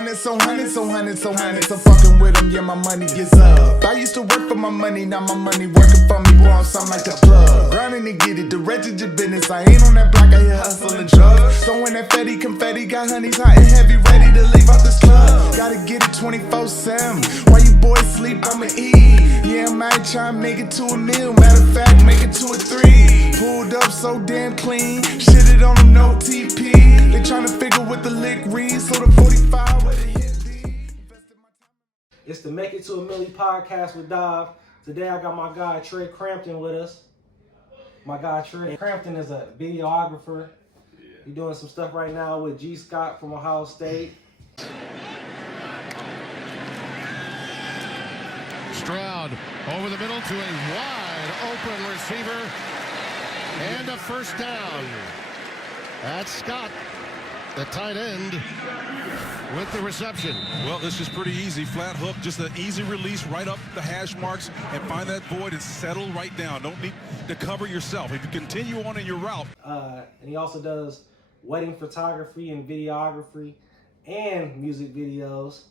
So fucking with them, yeah, my money gets up. I used to work for my money, now my money working for me. Boy, I'm something like a plug. Grinding to get it, the rest is your business. I ain't on that block, I here hustling drugs. So when that fetty confetti, got honeys hot and heavy, ready to leave out this club. Gotta get it 24/7. While you boys sleep, I'ma eat. Yeah, I might try and make it to a meal. Matter of fact, make it to a 3. Pulled up so damn clean, shitted on them, no TP. They tryna figure what the lick reads, so the 45 where they hit D. It's the Make It to a Millie podcast with Dov. Today I got my guy Trey Crampton with us. My guy Trey Crampton is a videographer. He's doing some stuff right now with G. Scott from Ohio State. Stroud over the middle to a wide open receiver and a first down. That's Scott, the tight end, with the reception. Well, this is pretty easy. Flat hook, just an easy release right up the hash marks and find that void and settle right down. Don't need to cover yourself. If you continue on in your route. And he also does wedding photography and videography and music videos.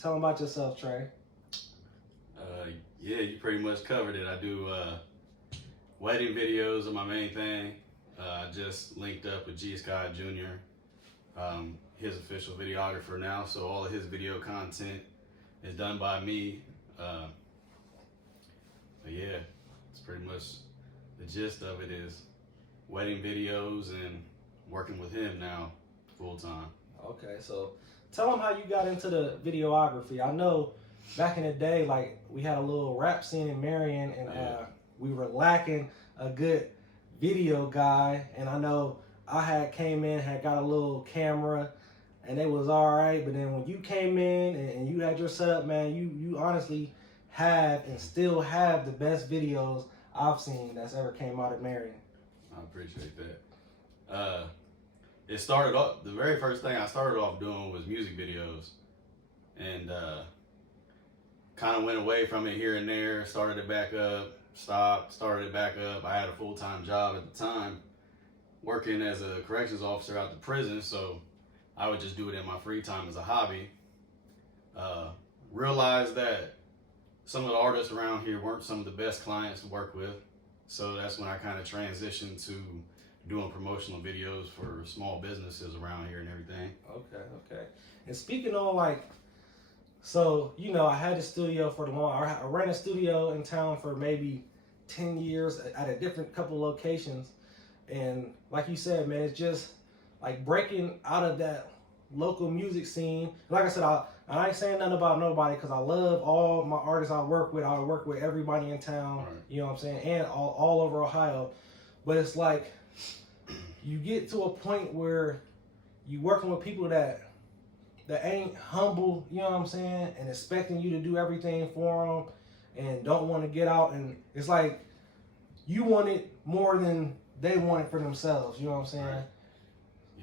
Tell him about yourself, Trey. Yeah, you pretty much covered it. I do wedding videos are my main thing. I just linked up with G. Scott Jr., his official videographer now, so all of his video content is done by me. But yeah, it's pretty much the gist of it is wedding videos and working with him now full time. Okay, so tell him how you got into the videography. I know back in the day, like, we had a little rap scene in Marion, and we were lacking a good video guy. And I know I had came in, had got a little camera, and it was all right. But then when you came in and you had your setup, man, you honestly have and still have the best videos I've seen that's ever came out of Marion. I appreciate that. It started off, the very first thing I started off doing was music videos, and kind of went away from it here and there, started it back up, stopped, started it back up. I had a full-time job at the time, working as a corrections officer out the prison, so I would just do it in my free time as a hobby. Realized that some of the artists around here weren't some of the best clients to work with, so that's when I kind of transitioned to doing promotional videos for small businesses around here and everything. Okay. And speaking on, like, so, you know, I had a studio for the long. I ran a studio in town for maybe 10 years at a different couple locations. And like you said, man, it's just like breaking out of that local music scene. Like I said, I ain't saying nothing about nobody, because I love all my artists I work with. I work with everybody in town, right. You know what I'm saying, and all over Ohio. But it's like you get to a point where you working with people that ain't humble, you know what I'm saying, and expecting you to do everything for them, and don't want to get out. And it's like you want it more than they want it for themselves, you know what I'm saying? Right.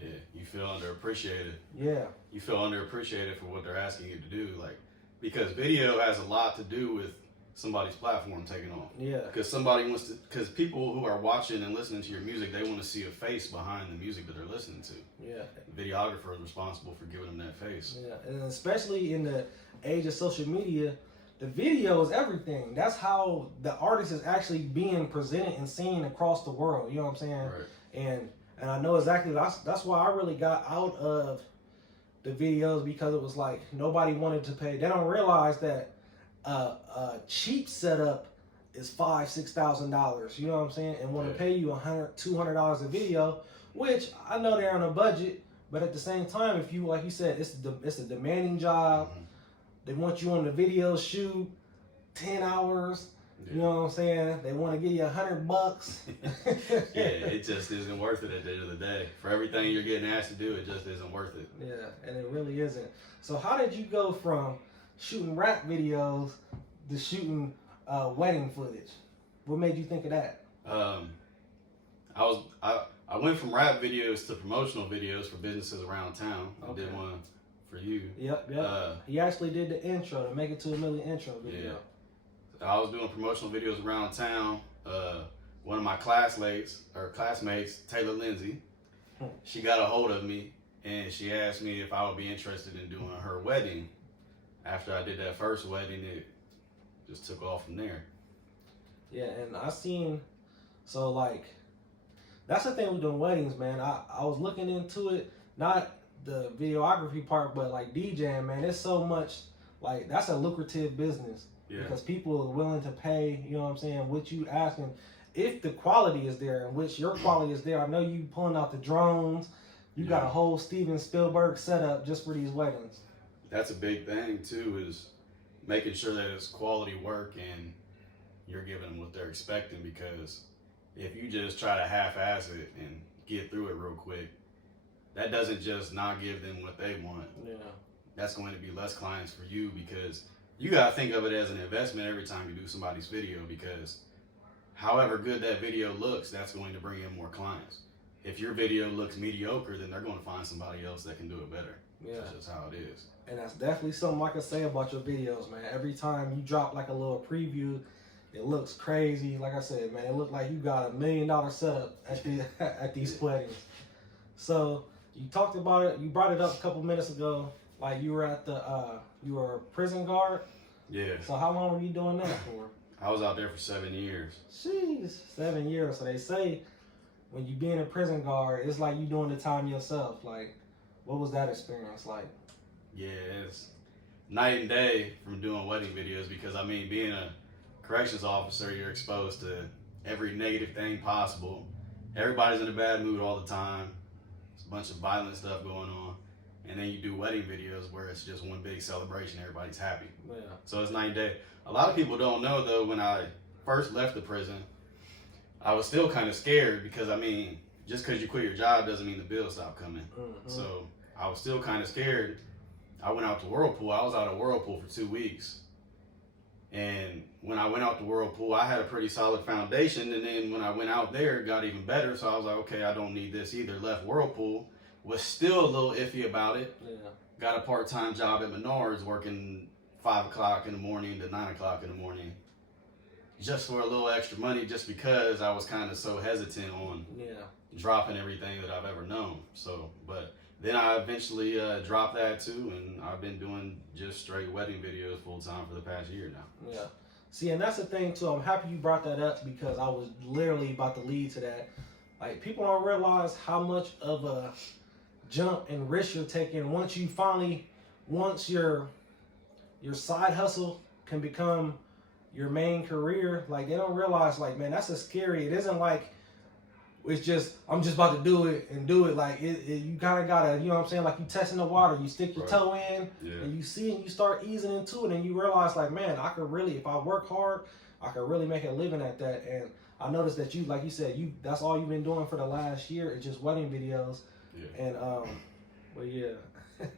Yeah, you feel underappreciated. Yeah. You feel underappreciated for what they're asking you to do, like, because video has a lot to do with somebody's platform taking off. Yeah. Because somebody wants to, because people who are watching and listening to your music, they want to see a face behind the music that they're listening to. Yeah. The videographer is responsible for giving them that face. Yeah, and especially in the age of social media, the video is everything. That's how the artist is actually being presented and seen across the world. You know what I'm saying? Right. And I know exactly, that's why I really got out of the videos, because it was like nobody wanted to pay. They don't realize that a cheap setup is $5,000-$6,000, you know what I'm saying, and want to pay you $100-$200 a video, which I know they're on a budget, but at the same time, if you, like you said, it's a demanding job. Mm-hmm. They want you on the video shoot 10 hours. Yeah. You know what I'm saying? They want to give you $100. Yeah, it just isn't worth it at the end of the day. For everything you're getting asked to do, it just isn't worth it. Yeah, and it really isn't. So how did you go from shooting rap videos to shooting wedding footage? What made you think of that? I went from rap videos to promotional videos for businesses around town. Okay. I did one for you. Yep. He actually did the intro, to Make It to a Millie intro video. Yeah. I was doing promotional videos around town. One of my classmates, Taylor Lindsay, she got a hold of me and she asked me if I would be interested in doing her wedding. After I did that first wedding, it just took off from there. Yeah, and I seen, so like, that's the thing with doing weddings, man. I was looking into it, not the videography part, but like DJing, man. It's so much, like, that's a lucrative business. Yeah. Because people are willing to pay, you know what I'm saying, what you asking. If the quality is there, and which your quality is there, I know you pulling out the drones. You got a whole Steven Spielberg setup just for these weddings. That's a big thing too, is making sure that it's quality work and you're giving them what they're expecting, because if you just try to half-ass it and get through it real quick, that doesn't just not give them what they want. Yeah. That's going to be less clients for you, because you got to think of it as an investment every time you do somebody's video, because however good that video looks, that's going to bring in more clients. If your video looks mediocre, then they're going to find somebody else that can do it better. Yeah. That's just how it is. And that's definitely something I can say about your videos, man. Every time you drop like a little preview, it looks crazy. Like I said, man, it looked like you got $1 million setup at these weddings. So you talked about it. You brought it up a couple minutes ago. Like you were at you were a prison guard. Yeah. So how long were you doing that for? I was out there for 7 years. Jeez, 7 years. So they say when you being a prison guard, it's like you doing the time yourself. Like, what was that experience like? Yeah, it's night and day from doing wedding videos, because I mean, being a corrections officer, you're exposed to every negative thing possible. Everybody's in a bad mood all the time. There's a bunch of violent stuff going on. And then you do wedding videos where it's just one big celebration, everybody's happy. Yeah. So it's night and day. A lot of people don't know though, when I first left the prison, I was still kind of scared, because I mean, just because you quit your job doesn't mean the bills stop coming. Mm-hmm. So I was still kind of scared. I went out to Whirlpool. I was out of Whirlpool for 2 weeks. And when I went out to Whirlpool, I had a pretty solid foundation. And then when I went out there, it got even better. So I was like, okay, I don't need this either. Left Whirlpool. Was still a little iffy about it. Yeah. Got a part-time job at Menards, working 5 o'clock in the morning to 9 o'clock in the morning. Just for a little extra money, just because I was kind of so hesitant on dropping everything that I've ever known. So, but then I eventually dropped that too, and I've been doing just straight wedding videos full time for the past year now. Yeah. See, and that's the thing too. I'm happy you brought that up, because I was literally about to lead to that. Like, people don't realize how much of a jump and risk you're taking once your side hustle can become your main career. Like, they don't realize, like, man, that's a scary. It isn't like it's just I'm just about to do it and do it. Like, you kind of gotta, you know what I'm saying, like, you testing the water, you stick your toe in, and you see, and you start easing into it, and you realize, like, man, I could really, if I work hard, I could really make a living at that. And I noticed that you, like you said, that's all you've been doing for the last year, is just wedding videos. Yeah. And well, yeah.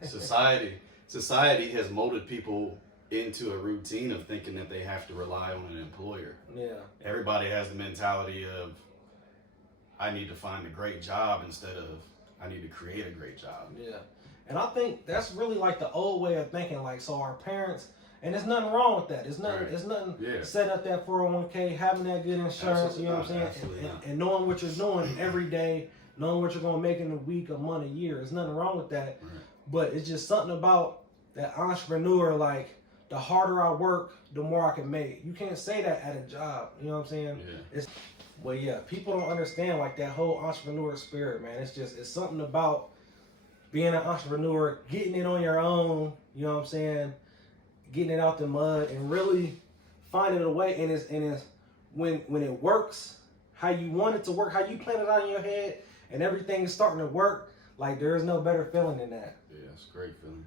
Society has molded people into a routine of thinking that they have to rely on an employer. Yeah. Everybody has the mentality of, I need to find a great job, instead of I need to create a great job. Yeah. And I think that's really like the old way of thinking. Like, so our parents, and there's nothing wrong with that. There's nothing set up that 401k, having that good insurance, you know what I'm saying? And knowing what you're doing every day, knowing what you're going to make in a week, a month, a year. There's nothing wrong with that. Right. But it's just something about that entrepreneur, like, the harder I work, the more I can make. You can't say that at a job. You know what I'm saying? Yeah. Well, yeah, people don't understand, like, that whole entrepreneur spirit, man. It's something about being an entrepreneur, getting it on your own, you know what I'm saying? Getting it out the mud and really finding a way. And it's when it works, how you want it to work, how you plan it out in your head, and everything is starting to work, like, there is no better feeling than that. Yeah, it's a great feeling.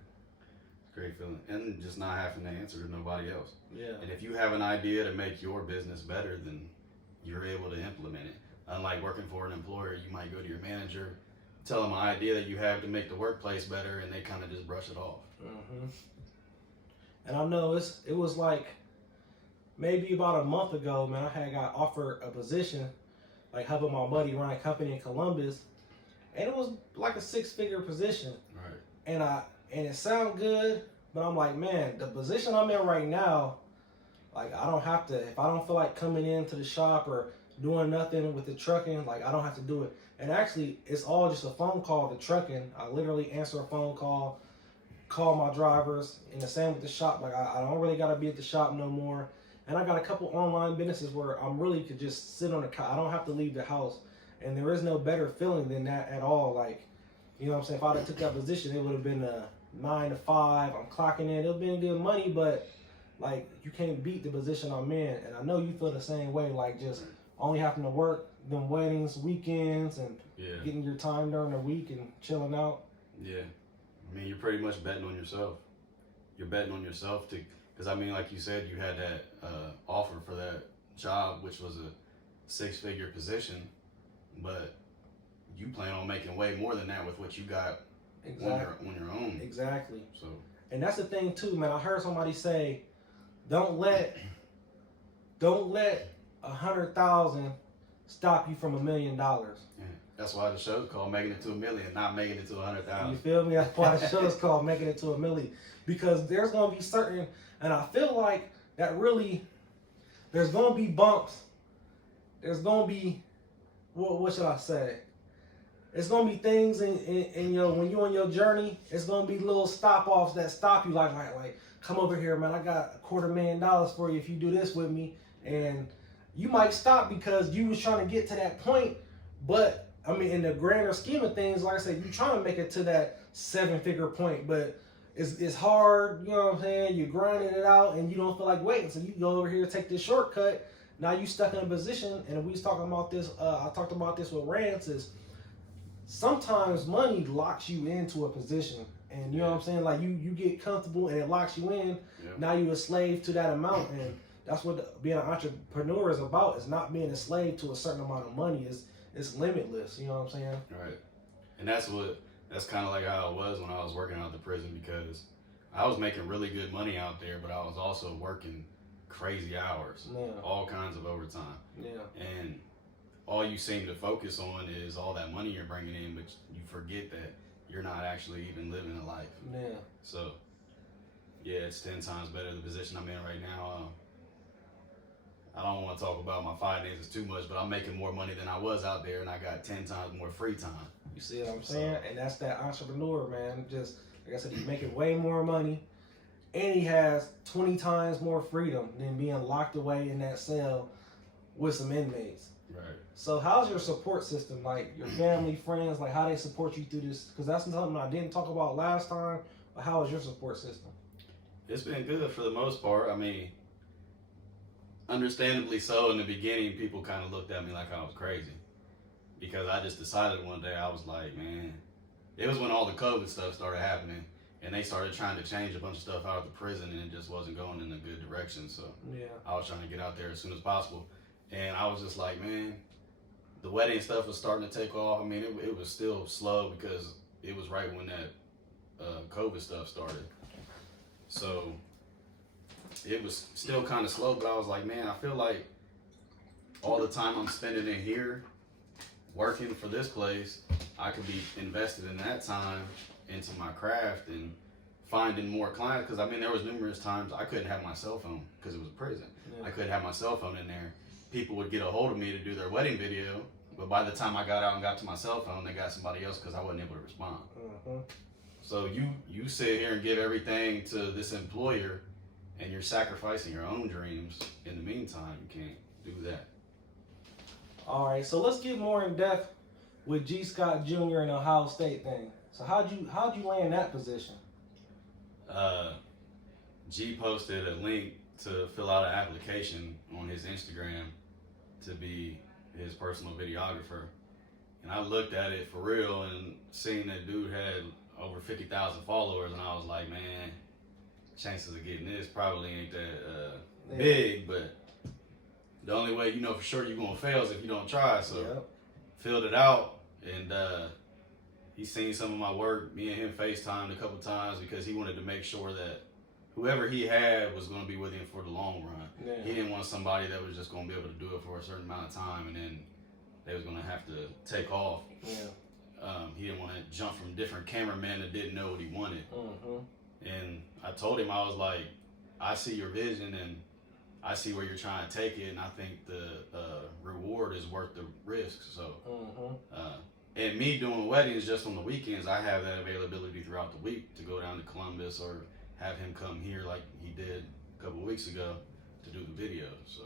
Great feeling. And just not having to answer to nobody else. Yeah. And if you have an idea to make your business better, then you're able to implement it. Unlike working for an employer, you might go to your manager, tell them an idea that you have to make the workplace better, and they kind of just brush it off. Mm-hmm. And I know it was like maybe about a month ago, man, I had got offered a position, like helping my buddy run a company in Columbus, and it was like a 6-figure position. Right. And it sounded good, but I'm like, man, the position I'm in right now, like, I don't have to, if I don't feel like coming into the shop or doing nothing with the trucking, like, I don't have to do it. And actually, it's all just a phone call. The trucking, I literally answer a phone call my drivers, and the same with the shop. Like I don't really gotta be at the shop no more. And I got a couple online businesses where I'm really could just sit on the couch. I don't have to leave the house, and there is no better feeling than that at all. Like, you know what I'm saying? If I'd have took that position, it would have been a 9 to 5. I'm clocking in. It would have been good money, but like you can't beat the position I'm in. And I know you feel the same way. Like just only having to work them weddings, weekends, and getting your time during the week and chilling out. Yeah. I mean, you're pretty much betting on yourself. You're betting on yourself because I mean, like you said, you had that offer for that job, which was a 6-figure position, but you plan on making way more than that with what you got on your own. Exactly. So, and that's the thing too, man. I heard somebody say, don't let 100,000 stop you from $1 million. Yeah. That's why the show's called Making It to $1 Million, not Making It to 100,000. You feel me? That's why the show's called Making It to $1 Million. Because there's going to be certain, and I feel like that really, there's going to be bumps. There's going to be, what should I say? It's going to be things in you know, when you're on your journey, it's going to be little stop-offs that stop you. Like, come over here, man. I got $250,000 for you if you do this with me. And you might stop because you was trying to get to that point. But, I mean, in the grander scheme of things, like I said, you're trying to make it to that 7-figure point. But it's hard, you know what I'm saying? You're grinding it out and you don't feel like waiting. So you go over here, take this shortcut. Now you stuck in a position, and we was talking about this, I talked about this with Rance, is sometimes money locks you into a position. And you know what I'm saying? Like you get comfortable and it locks you in. Yep. Now you're a slave to that amount. And that's what being an entrepreneur is about, is not being a slave to a certain amount of money. It's limitless, you know what I'm saying? Right. And that's kind of like how it was when I was working out the prison, because I was making really good money out there, but I was also working crazy hours, all kinds of overtime. Yeah. And all you seem to focus on is all that money you're bringing in, but you forget that you're not actually even living a life. Yeah. So, yeah, it's 10 times better the position I'm in right now. I don't want to talk about my finances too much, but I'm making more money than I was out there, and I got 10 times more free time. You see what I'm saying? And that's that entrepreneur, man. Just, like I said, he's making way more money, and he has 20 times more freedom than being locked away in that cell with some inmates. Right. So how's your support system? Like your family, friends, like how they support you through this? Because that's something I didn't talk about last time. But how is your support system? It's been good for the most part. I mean, understandably so. In the beginning, people kind of looked at me like I was crazy, because I just decided one day, I was like, man, it was when all the COVID stuff started happening, and they started trying to change a bunch of stuff out of the prison, and it just wasn't going in a good direction. So yeah, I was trying to get out there as soon as possible. And I was just like, man, the wedding stuff was starting to take off. I mean, it was still slow because it was right when that COVID stuff started. So it was still kind of slow, but I was like, man, I feel like all the time I'm spending in here working for this place, I could be invested in that time into my craft and finding more clients. Because I mean, there was numerous times I couldn't have my cell phone because it was a prison. Yeah. I couldn't have my cell phone in there. People would get a hold of me to do their wedding video, but by the time I got out and got to my cell phone, they got somebody else because I wasn't able to respond. Mm-hmm. So you sit here and give everything to this employer, and you're sacrificing your own dreams. In the meantime, you can't do that. All right, so let's get more in depth with G. Scott Jr. and Ohio State thing. So how'd you land that position? G posted a link to fill out an application on his Instagram to be his personal videographer. And I looked at it for real and seen that dude had over 50,000 followers, and I was like, man, chances of getting this probably ain't that big, but the only way you know for sure you're gonna fail is if you don't try. So filled it out, and he's seen some of my work. Me and him FaceTimed a couple times because he wanted to make sure that whoever he had was going to be with him for the long run. Yeah. He didn't want somebody that was just going to be able to do it for a certain amount of time and then they was going to have to take off. Yeah. He didn't want to jump from different cameramen that didn't know what he wanted. Mm-hmm. And I told him, I was like, I see your vision, and I see where you're trying to take it, and I think the reward is worth the risk. So, and me doing weddings just on the weekends, I have that availability throughout the week to go down to Columbus or have him come here like he did a couple of weeks ago to do the video. So,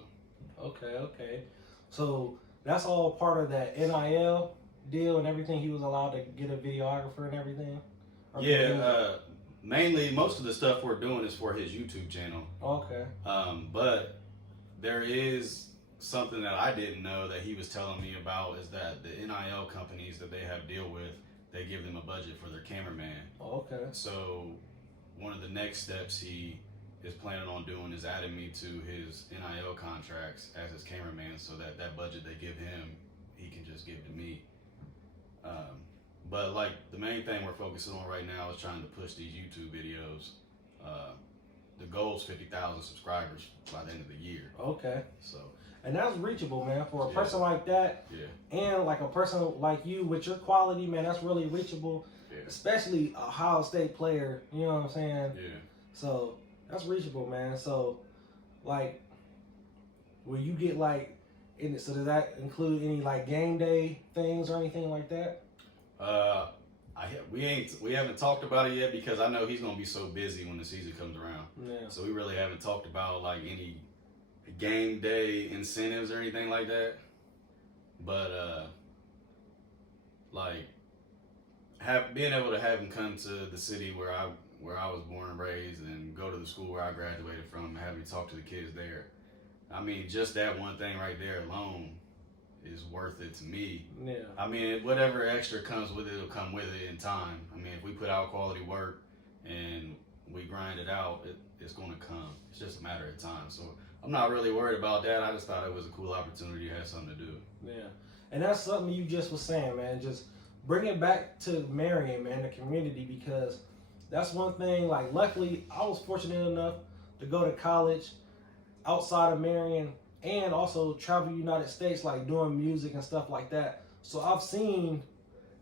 okay. So that's all part of that NIL deal and everything. He was allowed to get a videographer and everything. Yeah, mainly most of the stuff we're doing is for his YouTube channel. Okay. But there is something that I didn't know that he was telling me about, is that the NIL companies that they have deal with, they give them a budget for their cameraman. Okay. So one of the next steps he is planning on doing is adding me to his NIL contracts as his cameraman, so that that budget they give him, he can just give to me. But like the main thing we're focusing on right now is trying to push these YouTube videos. The goal is 50,000 subscribers by the end of the year. Okay. So, and that's reachable, man, for a person like that. Yeah. And like a person like you with your quality, man, that's really reachable. Yeah. Especially a Ohio State player, you know what I'm saying? Yeah. So that's reachable, man. So like, will you get like, so does that include any like game day things or anything like that? We haven't talked about it yet, because I know he's gonna be so busy when the season comes around. Yeah. So we really haven't talked about like any game day incentives or anything like that. But like being able to have him come to the city where I was born and raised, and go to the school where I graduated from, and have me talk to the kids there. I mean, just that one thing right there alone is worth it to me. Yeah. I mean, whatever extra comes with it will come with it in time. I mean, if we put out quality work and we grind it out, it's going to come. It's just a matter of time. So I'm not really worried about that. I just thought it was a cool opportunity to have something to do. Yeah. And that's something you just was saying, man. Just bring it back to Marion, man, the community, because that's one thing. Like, luckily, I was fortunate enough to go to college outside of Marion, and also travel the United States, like doing music and stuff like that. So I've seen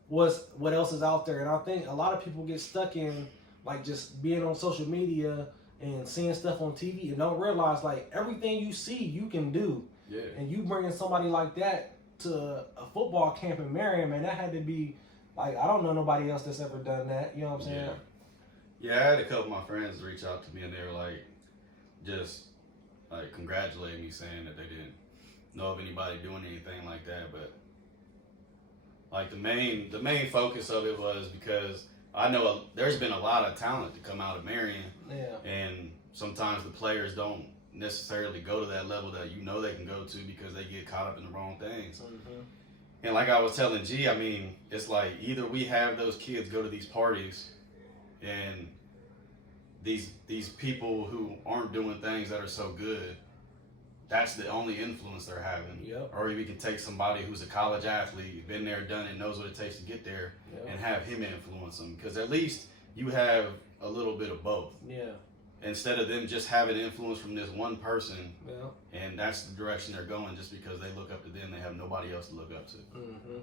what else is out there. And I think a lot of people get stuck in like just being on social media and seeing stuff on TV and don't realize like everything you see, you can do. Yeah. And you bringing somebody like that to a football camp in Marion, man, that had to be like, I don't know nobody else that's ever done that. You know what I'm saying? Yeah, I had a couple of my friends reach out to me, and they were like, just like congratulating me, saying that they didn't know of anybody doing anything like that. But like the main focus of it was because I know there's been a lot of talent to come out of Marion. Yeah. And sometimes the players don't necessarily go to that level that you know they can go to, because they get caught up in the wrong things. Mm-hmm. And like I was telling G, I mean, it's like either we have those kids go to these parties, and these people who aren't doing things that are so good, that's the only influence they're having. Yep. Or we can take somebody who's a college athlete, been there, done it, knows what it takes to get there, Yep. and have him influence them. Because at least you have a little bit of both. Yeah. Instead of them just having influence from this one person, Yeah. and that's the direction they're going, just because they look up to them, they have nobody else to look up to. Mm-hmm.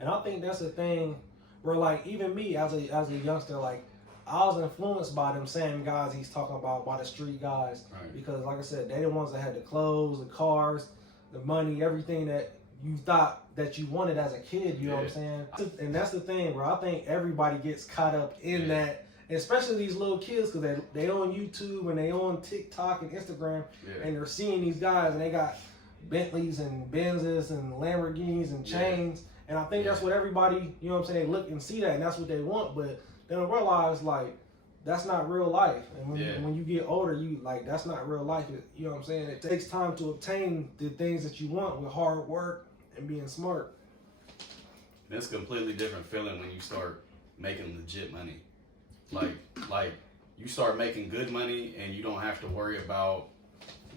And I think that's the thing where, like, even me as a youngster, like, I was influenced by them same guys he's talking about, by the street guys. Right. Because, like I said, they the ones that had the clothes, the cars, the money, everything that you thought that you wanted as a kid, you know what I'm saying? And that's the thing where I think everybody gets caught up in that, especially these little kids, because they on YouTube and they on TikTok and Instagram, and they're seeing these guys, and they got Bentleys and Benzes and Lamborghinis and chains. And I think that's what everybody, you know what I'm saying, they look and see that, and that's what they want, but they don't realize, like, that's not real life. And when you get older, you, like, that's not real life. You know what I'm saying? It takes time to obtain the things that you want with hard work and being smart. It's a completely different feeling when you start making legit money. Like you start making good money, and you don't have to worry about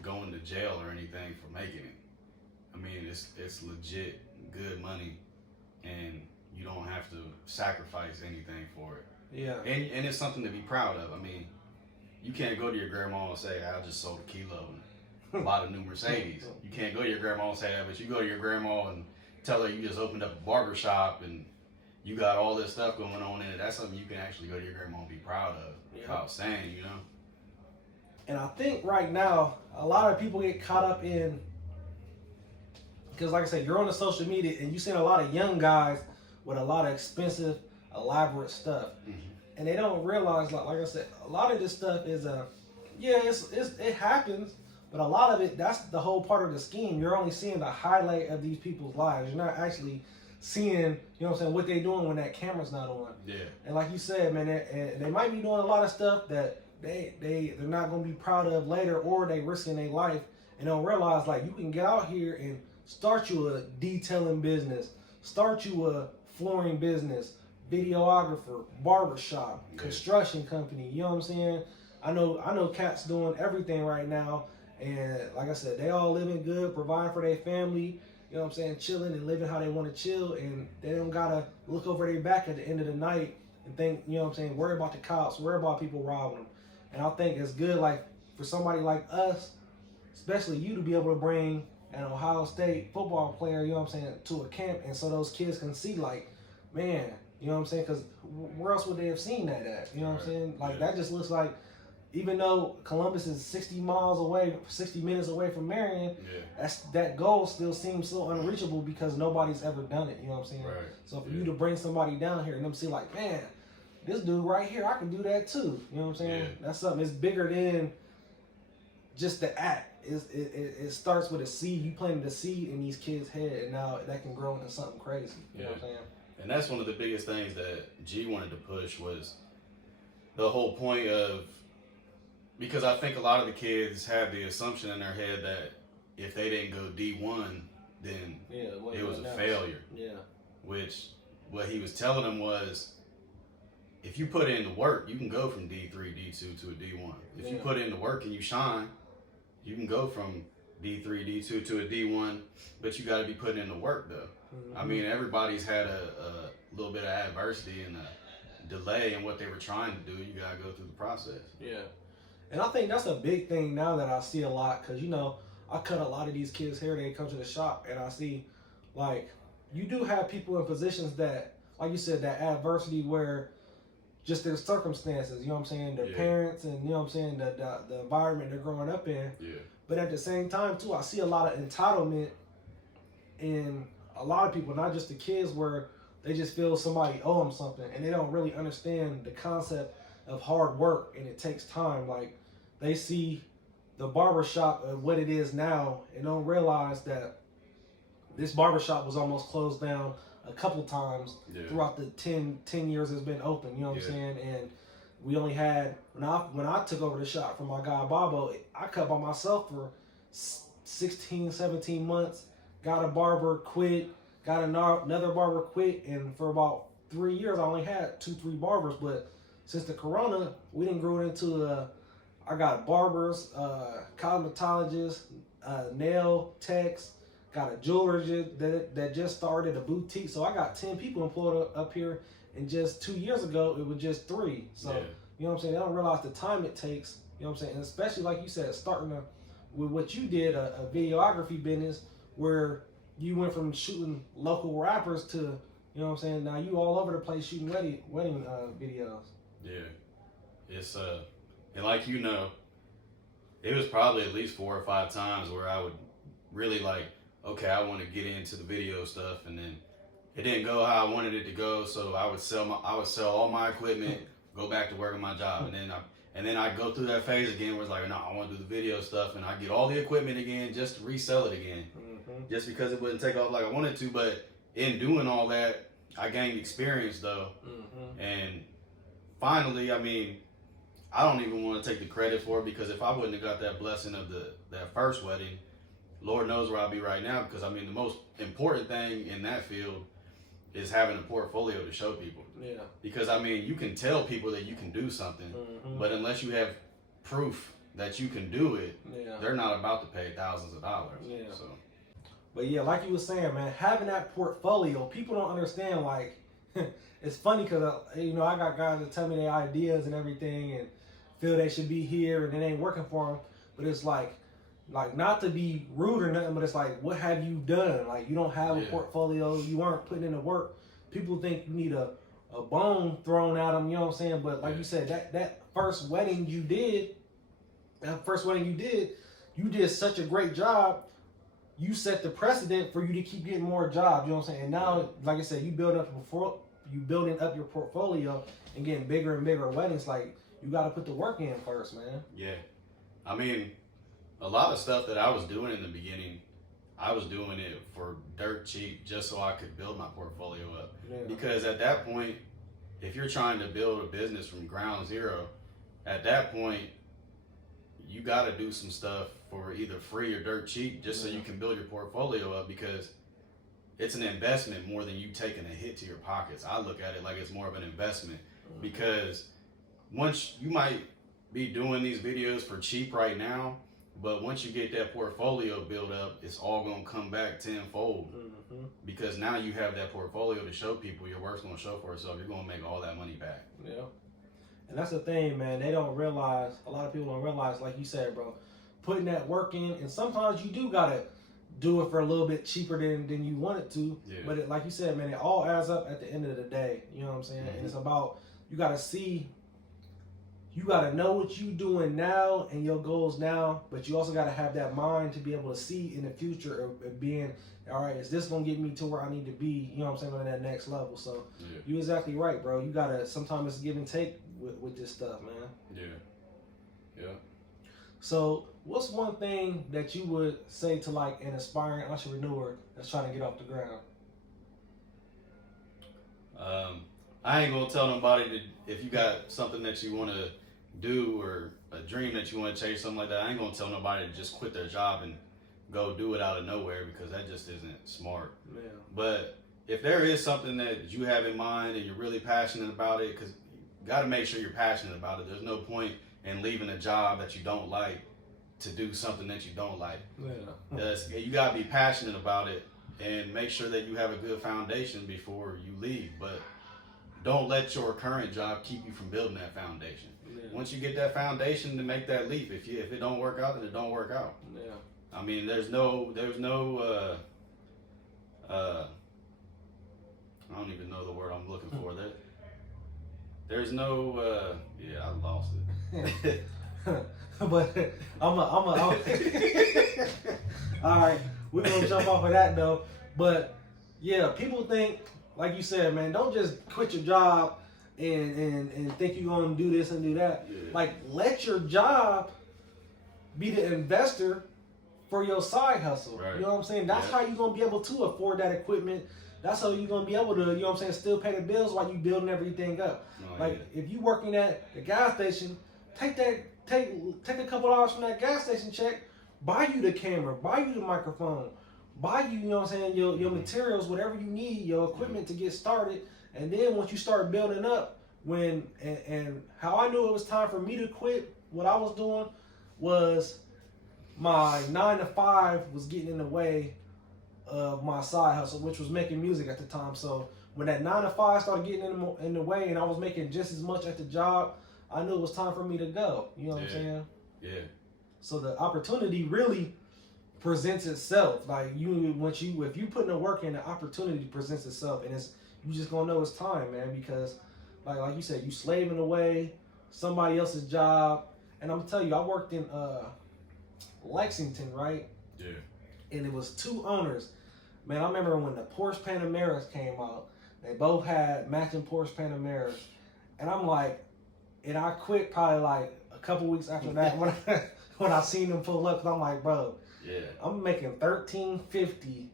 going to jail or anything for making it. I mean, it's legit good money, and you don't have to sacrifice anything for it. Yeah. And it's something to be proud of. I mean, you can't go to your grandma and say, I just sold a kilo and bought a new Mercedes. You can't go to your grandma and say that, but you go to your grandma and tell her you just opened up a barber shop and you got all this stuff going on in it. That's something you can actually go to your grandma and be proud of about saying, you know? And I think right now, a lot of people get caught up in, because like I said, you're on the social media and you see a lot of young guys with a lot of expensive, elaborate stuff. And they don't realize, like I said, a lot of this stuff is it happens, but a lot of it, that's the whole part of the scheme. You're only seeing the highlight of these people's lives. You're not actually seeing, you know what I'm saying, what they're doing when that camera's not on. Yeah. And like you said, man, they might be doing a lot of stuff that they're not gonna be proud of later, or they risking their life and don't realize, like, you can get out here and start you a detailing business, start you a flooring business, videographer, barbershop, construction company. You know what I'm saying? I know cats doing everything right now, and like I said, they all living good, providing for their family. You know what I'm saying? Chilling and living how they want to chill, and they don't gotta look over their back at the end of the night and think, you know what I'm saying, worry about the cops, worry about people robbing them. And I think it's good, like, for somebody like us, especially you, to be able to bring an Ohio State football player, you know what I'm saying, to a camp, and so those kids can see, like, man, you know what I'm saying? Because where else would they have seen that at? You know what I'm saying? Like, that just looks like, even though Columbus is 60 minutes away from Marion, that goal still seems so unreachable because nobody's ever done it. You know what I'm saying? Right. So for you to bring somebody down here and them see, like, man, this dude right here, I can do that too. You know what I'm saying? Yeah. That's something. It's bigger than just the act. It starts with a seed. You planted a seed in these kids' head, and now that can grow into something crazy. You know what I'm saying? And that's one of the biggest things that G wanted to push, was the whole point of, because I think a lot of the kids have the assumption in their head that if they didn't go D1, then it was a failure. Yeah. Which, what he was telling them was, if you put in the work, you can go from D3, D2 to a D1. If you put in the work and you shine, you can go from D3, D2 to a D1, but you got to be putting in the work, though. I mean, everybody's had a little bit of adversity and a delay in what they were trying to do. You got to go through the process. Yeah. And I think that's a big thing now that I see a lot, because, you know, I cut a lot of these kids' hair. They come to the shop, and I see, like, you do have people in positions that, like you said, that adversity where just their circumstances, you know what I'm saying, their parents, and, you know what I'm saying, the environment they're growing up in. Yeah. But at the same time, too, I see a lot of entitlement in a lot of people, not just the kids, where they just feel somebody owe them something, and they don't really understand the concept of hard work, and it takes time. Like, they see the barbershop of what it is now and don't realize that this barbershop was almost closed down a couple times throughout the 10 years it's been open, you know what I'm saying? And we only had, when I took over the shop from my guy Bobo, I cut by myself for 16, 17 months, got a barber, quit, got another barber, quit, and for about 3 years I only had 2-3 barbers. But since the corona, we didn't grow into I got barbers, cosmetologists, nail techs, got a jeweler that just started a boutique. So I got 10 people employed up here, and just 2 years ago it was just 3. So you know what I'm saying, they don't realize the time it takes, you know what I'm saying, and especially like you said, starting with what you did, a videography business where you went from shooting local rappers to, you know what I'm saying, now you all over the place shooting wedding videos. Yeah. It's and like, you know, it was probably at least 4 or 5 times where I would really like, okay, I want to get into the video stuff, and then it didn't go how I wanted it to go, so I would sell all my equipment, go back to working my job, and then I go through that phase again where it's like, no, I want to do the video stuff, and I get all the equipment again just to resell it again, just because it wouldn't take off like I wanted to. But in doing all that, I gained experience though, and finally, I mean, I don't even want to take the credit for it, because if I wouldn't have got that blessing of that first wedding, Lord knows where I'd be right now. Because I mean, the most important thing in that field is having a portfolio to show people. Yeah. Because I mean, you can tell people that you can do something, but unless you have proof that you can do it, they're not about to pay thousands of dollars. Yeah. So. But yeah, like you were saying, man, having that portfolio, people don't understand. Like, it's funny because you know, I got guys that tell me their ideas and everything, and feel they should be here, and it ain't working for them. But it's like not to be rude or nothing, but it's like, what have you done? Like, you don't have a portfolio, you aren't putting in the work. People think you need a bone thrown at them, you know what I'm saying? But like you said, that first wedding you did, that first wedding you did such a great job. You set the precedent for you to keep getting more jobs. You know what I'm saying? And now, like I said, you building up your portfolio and getting bigger and bigger weddings. Like, you got to put the work in first, man. Yeah. I mean, a lot of stuff that I was doing in the beginning, I was doing it for dirt cheap just so I could build my portfolio up. Yeah. Because at that point, if you're trying to build a business from ground zero, at that point, you got to do some stuff for either free or dirt cheap just so you can build your portfolio up, because it's an investment more than you taking a hit to your pockets. I look at it like it's more of an investment, because once you might be doing these videos for cheap right now, but once you get that portfolio built up, it's all going to come back tenfold, because now you have that portfolio to show people. Your work's going to show for itself. You're going to make all that money back. Yeah. And that's the thing, man. They don't realize, a lot of people don't realize, like you said, bro, putting that work in, and sometimes you do got to do it for a little bit cheaper than you want it to. Yeah. But it, like you said, man, it all adds up at the end of the day. You know what I'm saying? And it's about, you got to see, you got to know what you doing now and your goals now, but you also got to have that mind to be able to see in the future of being, all right, is this going to get me to where I need to be, you know what I'm saying, on that next level. So you're exactly right, bro. You got to, sometimes it's give and take with this stuff, man. Yeah. Yeah. So what's one thing that you would say to like an aspiring entrepreneur that's trying to get off the ground? I ain't gonna tell nobody that if you got something that you want to do or a dream that you want to chase, something like that, I ain't gonna tell nobody to just quit their job and go do it out of nowhere, because that just isn't smart. Yeah. But if there is something that you have in mind and you're really passionate about it, because you got to make sure you're passionate about it. There's no point in leaving a job that you don't like to do something that you don't like. Yeah. You got to be passionate about it and make sure that you have a good foundation before you leave. But don't let your current job keep you from building that foundation. Yeah. Once you get that foundation, to make that leap. If it don't work out, then it don't work out. Yeah. I mean, there's no I don't even know the word I'm looking for. There's no yeah, I lost it. But I'm all right, we're gonna jump off of that though. But yeah, people think, like you said, man, don't just quit your job and think you're gonna do this and do that. Yeah. Like, let your job be the investor for your side hustle. Right. You know what I'm saying? That's how you're gonna be able to afford that equipment. That's how you're gonna be able to, you know what I'm saying, still pay the bills while you building everything up. If you working at the gas station, take a couple dollars from that gas station check, buy you the camera, buy you the microphone, buy you, you know what I'm saying, your materials, whatever you need, your equipment to get started. And then once you start building up, and how I knew it was time for me to quit what I was doing was my 9 to 5 was getting in the way of my side hustle, which was making music at the time. So when that 9 to 5 started getting in the way and I was making just as much at the job, I knew it was time for me to go. You know what I'm saying? Yeah. So the opportunity really presents itself. Like if you put in the work in, the opportunity presents itself, and you just gonna know it's time, man. Because like you said, you slaving away somebody else's job. And I'm gonna tell you, I worked in Lexington, right? Yeah. And it was 2 owners. Man, I remember when the Porsche Panameras came out. They both had matching Porsche Panameras, and I'm like, and I quit probably like a couple weeks after that when I seen them pull up. Cause I'm like, bro, Yeah. I'm making $13.50,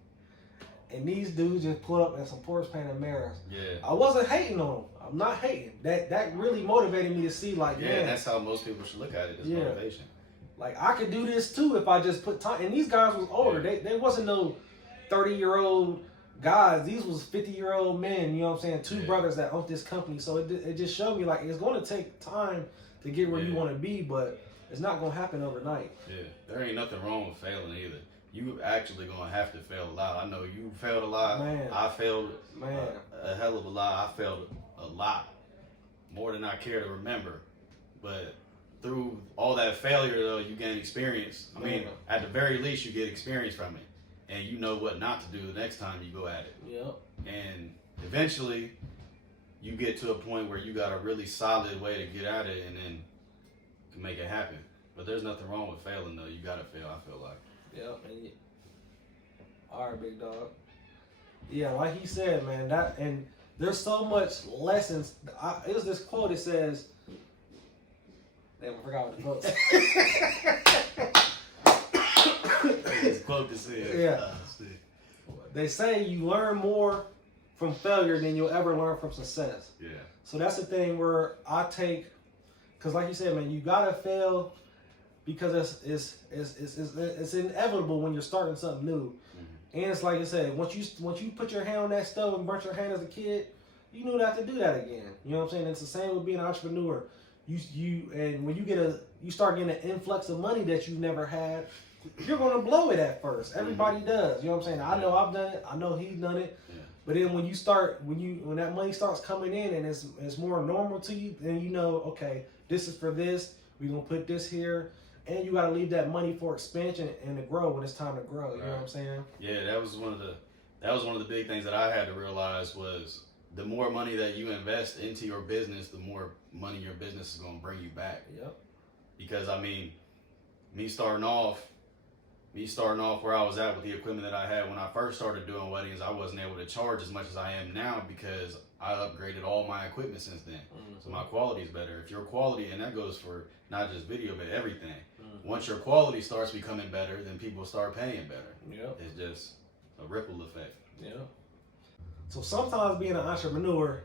and these dudes just pulled up in some Porsche Panameras. Yeah. I wasn't hating on them. I'm not hating. That really motivated me to see, like, Yeah, man, that's how most people should look at it, as motivation. like I could do this too if I just put time. And these guys was older. They wasn't no 30-year-old guys. These was 50-year-old men. You know what I'm saying? 2 brothers that owned this company. So it just showed me, like, it's going to take time to get where you want to be, but it's not going to happen overnight. Yeah, there ain't nothing wrong with failing either. You actually gonna have to fail a lot. I know you failed a lot. Man. I failed Man. a hell of a lot. I failed a lot, more than I care to remember. But through all that failure, though, you gain experience. I mean, at the very least, you get experience from it, and you know what not to do the next time you go at it. Yep. And eventually, you get to a point where you got a really solid way to get at it, and then to make it happen. But there's nothing wrong with failing though. You gotta fail. I feel like. Yep. All right, big dog. Yeah, like he said, man. And there's so much lessons. It was this quote. It says, "Damn, I forgot what the quote said." This quote that said, Yeah. They say you learn more from failure than you'll ever learn from success. Yeah. So that's the thing where I take, because like you said, man, you gotta fail because it's inevitable when you're starting something new. And it's like I said, once you put your hand on that stove and burnt your hand as a kid, you knew not to do that again. You know what I'm saying? It's the same with being an entrepreneur. And when you start getting an influx of money that you've never had, you're gonna blow it at first. Everybody does. You know what I'm saying? I know I've done it. I know he's done it. Yeah. But then when that money starts coming in and it's more normal to you, then you know, okay, this is for this. We're gonna put this here. And you got to leave that money for expansion and to grow when it's time to grow. You know what I'm saying? Yeah, that was one of the big things that I had to realize was the more money that you invest into your business, the more money your business is going to bring you back. Yep. Because I mean, me starting off where I was at with the equipment that I had when I first started doing weddings, I wasn't able to charge as much as I am now because I upgraded all my equipment since then. So my quality is better. If your quality, and that goes for not just video, but everything. Once your quality starts becoming better, then people start paying better. Yep. It's just a ripple effect. Yeah. So sometimes being an entrepreneur,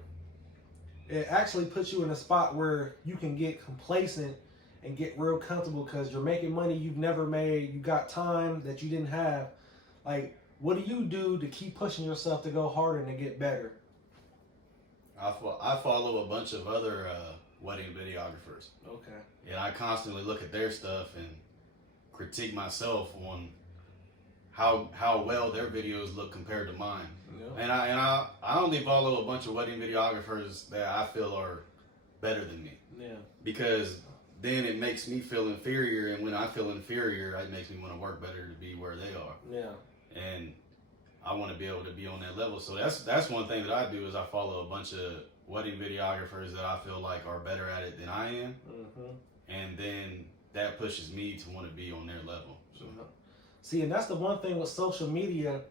it actually puts you in a spot where you can get complacent and get real comfortable because you're making money you've never made. You got time that you didn't have. Like, what do you do to keep pushing yourself to go harder and to get better? I follow a bunch of other wedding videographers. Okay. And I constantly look at their stuff and critique myself on how well their videos look compared to mine. Yeah. And I only follow a bunch of wedding videographers that I feel are better than me. Yeah. Because then it makes me feel inferior, and when I feel inferior, it makes me want to work better to be where they are. Yeah. And I want to be able to be on that level. So that's one thing that I do is I follow a bunch of wedding videographers that I feel like are better at it than I am. And then that pushes me to want to be on their level. So. See, and that's the one thing with social media,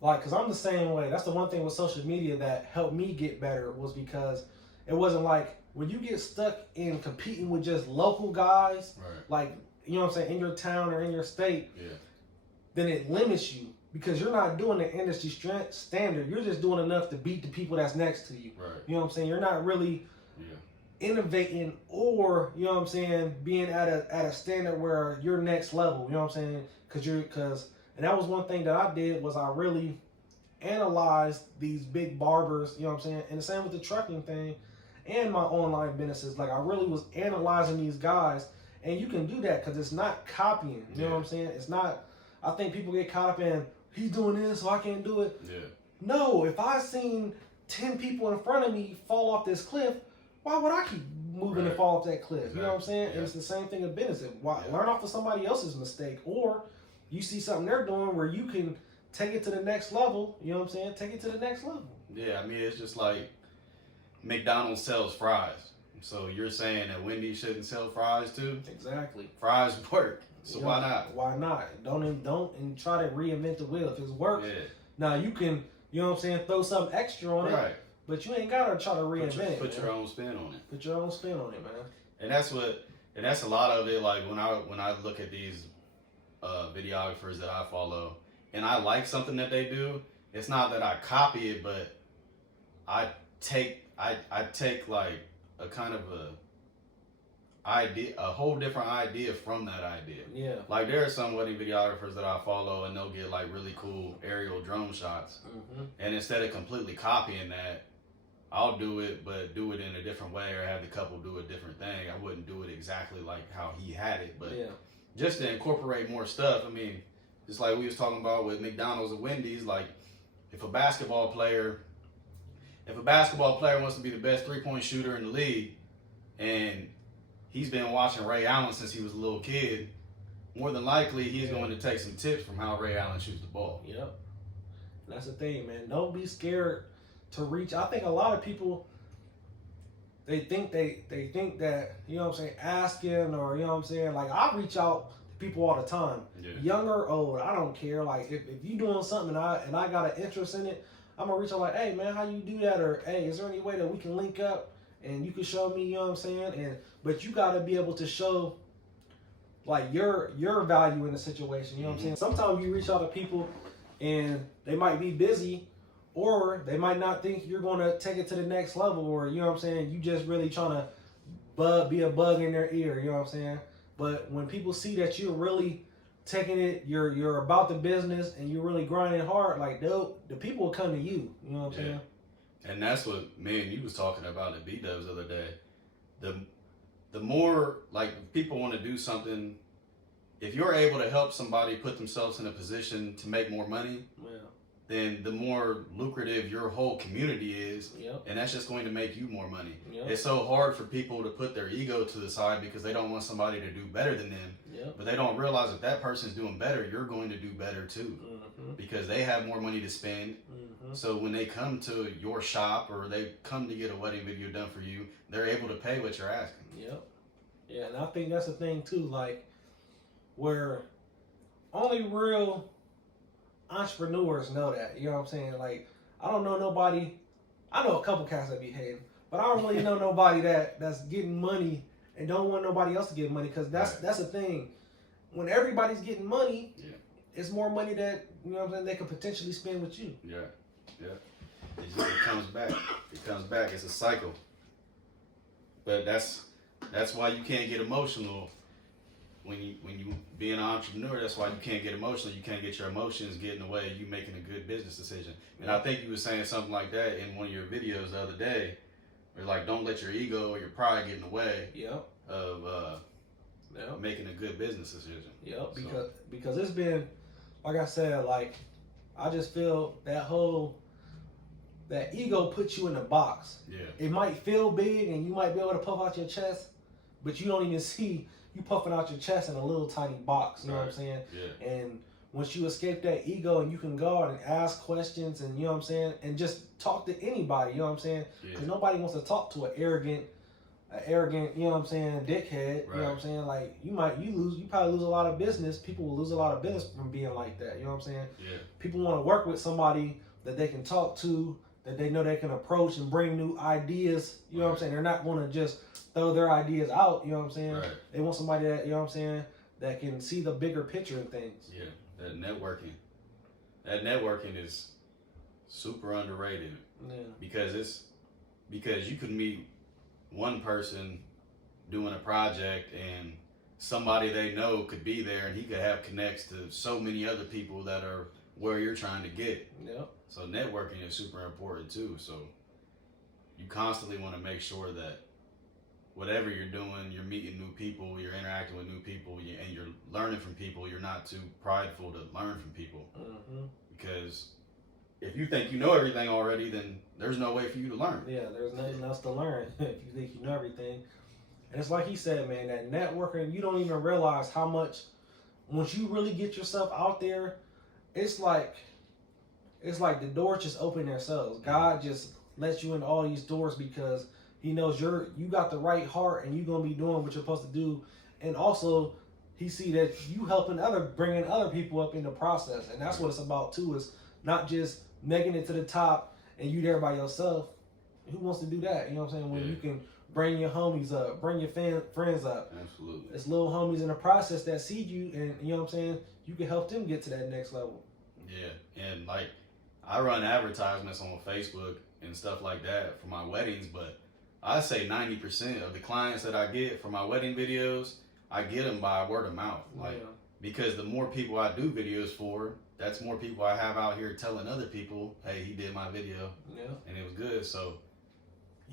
like, because I'm the same way. That's the one thing with social media that helped me get better was because it wasn't like when you get stuck in competing with just local guys, Right. like, you know what I'm saying, in your town or in your state, Yeah. then it limits you because you're not doing the industry standard. You're just doing enough to beat the people that's next to you. Right. You know what I'm saying? You're not really innovating or, you know what I'm saying, being at a standard where you're next level. You know what I'm saying? And that was one thing that I did was I really analyzed these big barbers, you know what I'm saying? And the same with the trucking thing and my online businesses. Like, I really was analyzing these guys, and you can do that because it's not copying. You know what I'm saying? It's not, I think people get caught up in, he's doing this, so I can't do it. Yeah. No, if I seen 10 people in front of me fall off this cliff, why would I keep moving and fall off that cliff? Exactly. You know what I'm saying? Yeah. And it's the same thing in business. Learn off of somebody else's mistake, or you see something they're doing where you can take it to the next level. You know what I'm saying? Take it to the next level. Yeah, I mean, it's just like McDonald's sells fries. So you're saying that Wendy's shouldn't sell fries too? Exactly. Fries work. So You know, why not? Why not? Don't and try to reinvent the wheel. If it's works, Yeah. now you can, you know what I'm saying, throw something extra on Right. it. But you ain't gotta try to reinvent it. Put your man. own spin on it. Put your own spin on it, man. And that's a lot of it. Like when I look at these videographers that I follow, and I like something that they do, it's not that I copy it, but I take like a kind of a whole different idea from that idea. Yeah. Like there are some wedding videographers that I follow, and they'll get like really cool aerial drone shots, and instead of completely copying that, I'll do it, but do it in a different way, or have the couple do a different thing. I wouldn't do it exactly like how he had it, but just to incorporate more stuff. I mean, just like we was talking about with McDonald's and Wendy's, like if a basketball player wants to be the best 3-point shooter in the league, and he's been watching Ray Allen since he was a little kid, more than likely he's going to take some tips from how Ray Allen shoots the ball. Yep. That's the thing, man. Don't be scared to reach. I think a lot of people, they think that, you know what I'm saying, asking, or, you know what I'm saying, like, I reach out to people all the time, young or old, I don't care. Like, if you doing something and I got an interest in it, I'm gonna reach out like, hey man, how you do that? Or hey, is there any way that we can link up and you can show me, you know what I'm saying? But you gotta be able to show like your value in the situation, you know what I'm saying? Sometimes you reach out to people and they might be busy, or they might not think you're gonna take it to the next level, or, you know what I'm saying, you just really trying to be a bug in their ear, you know what I'm saying? But when people see that you're really taking it, you're about the business and you're really grinding hard, like, the people will come to you, you know what I'm saying? And that's what me and you was talking about at B-Dubs the other day. The more, like, people want to do something, if you're able to help somebody put themselves in a position to make more money, then the more lucrative your whole community is, and that's just going to make you more money. It's so hard for people to put their ego to the side because they don't want somebody to do better than them, but they don't realize if that person's doing better, you're going to do better too, because they have more money to spend. So when they come to your shop or they come to get a wedding video done for you, they're able to pay what you're asking. Yeah, and I think that's the thing too, like, where only real entrepreneurs know that, you know what I'm saying? Like, I don't know nobody, I know a couple cats that be hating, but I don't really know nobody that's getting money and don't want nobody else to get money, because that's the thing. When everybody's getting money, it's more money that, you know what I'm saying, they could potentially spend with you. It comes back. It comes back. It's a cycle. But that's why you can't get emotional when you be an entrepreneur. That's why you can't get emotional. You can't get your emotions get in the way of you making a good business decision. And I think you were saying something like that in one of your videos the other day, where, like, don't let your ego or your pride get in the way of making a good business decision. Because it's been, like I said, like, I just feel that ego puts you in a box. It might feel big and you might be able to puff out your chest, but you don't even see you puffing out your chest in a little tiny box, you know what I'm saying? And once you escape that ego and you can go out and ask questions, and, you know what I'm saying, and just talk to anybody, you know what I'm saying? Because nobody wants to talk to an arrogant, you know what I'm saying, dickhead, you know what I'm saying? Like, you probably lose a lot of business. People will lose a lot of business from being like that, you know what I'm saying? People want to work with somebody that they can talk to, that they know they can approach and bring new ideas, you know what I'm saying? They're not going to just throw their ideas out, you know what I'm saying? They want somebody that, you know what I'm saying, that can see the bigger picture of things. That networking is super underrated. Because you could meet one person doing a project and somebody they know could be there, and he could have connects to so many other people that are where you're trying to get. So networking is super important too. So you constantly want to make sure that whatever you're doing, you're meeting new people, you're interacting with new people, and you're learning from people. You're not too prideful to learn from people. Because if you think you know everything already, then there's no way for you to learn. There's nothing else to learn if you think you know everything. And it's like he said, man, that networking, you don't even realize how much, once you really get yourself out there, it's like the doors just open themselves. God just lets you in all these doors because he knows you got the right heart and you're gonna be doing what you're supposed to do. And also, he see that you bringing other people up in the process, and that's what it's about too. Is not just making it to the top and you there by yourself. Who wants to do that? You know what I'm saying? When you can bring your homies up, bring your friends up. Absolutely. It's little homies in the process that see you, and, you know what I'm saying, you can help them get to that next level. And like, I run advertisements on Facebook and stuff like that for my weddings, but I say 90% of the clients that I get for my wedding videos, I get them by word of mouth. Because the more people I do videos for, that's more people I have out here telling other people, hey, he did my video and it was good. So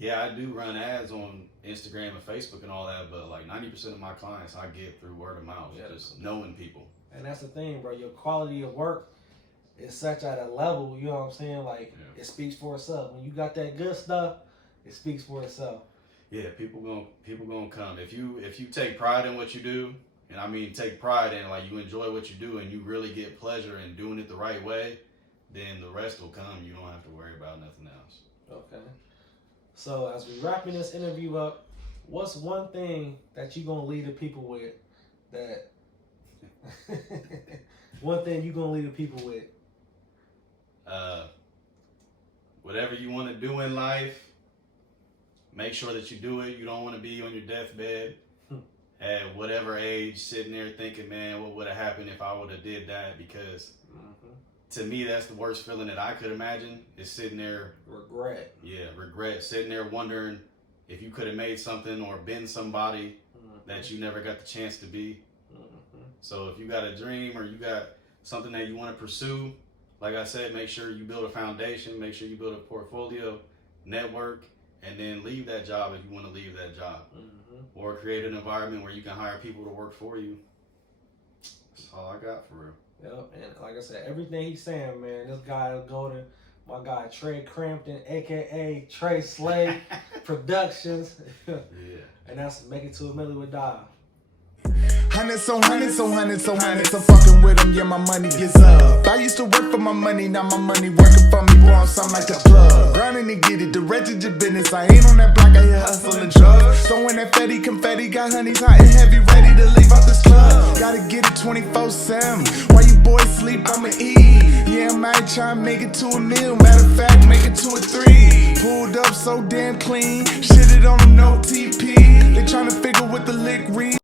I do run ads on Instagram and Facebook and all that, but like 90% of my clients I get through word of mouth, just knowing people. And that's the thing, bro. Your quality of work is such at a level, you know what I'm saying? Like, it speaks for itself. When you got that good stuff, it speaks for itself. People gonna come. If you take pride in what you do, and I mean take pride in, like, you enjoy what you do and you really get pleasure in doing it the right way, then the rest will come. You don't have to worry about nothing else. Okay. So as we wrapping this interview up, what's one thing that you gonna leave the people with? That one thing you gonna leave the people with? Whatever you want to do in life, make sure that you do it. You don't want to be on your deathbed at whatever age, sitting there thinking, man, what would have happened if I would have did that? Because to me, that's the worst feeling that I could imagine, is sitting there. Regret. Yeah, regret. Sitting there wondering if you could have made something or been somebody that you never got the chance to be. So if you got a dream or you got something that you want to pursue, like I said, make sure you build a foundation, make sure you build a portfolio, network, and then leave that job if you want to leave that job. Or create an environment where you can hire people to work for you. That's all I got for real. Yep, and like I said, everything he's saying, man, this guy is golden. My guy Trey Crampton, aka Trey Slade Productions. Yeah. And that's Make It to a Millie with Dive. Hundreds on hundreds on hundreds on hundreds. I'm fucking with them, yeah, my money gets up. I used to work for my money, now my money working for me. Boy, I'm something like a plug. Grinding to get it, the rest is your business. I ain't on that block, I here hustling drugs. Throwing that fatty confetti, got honeys hot and heavy, ready to leave out this club. Gotta get it 24/7. While you boys sleep, I'ma eat. Yeah, I might try and make it to a meal. Matter of fact, make it to a 3. Pulled up so damn clean, shitted on them, no TP. They tryna figure what the lick read.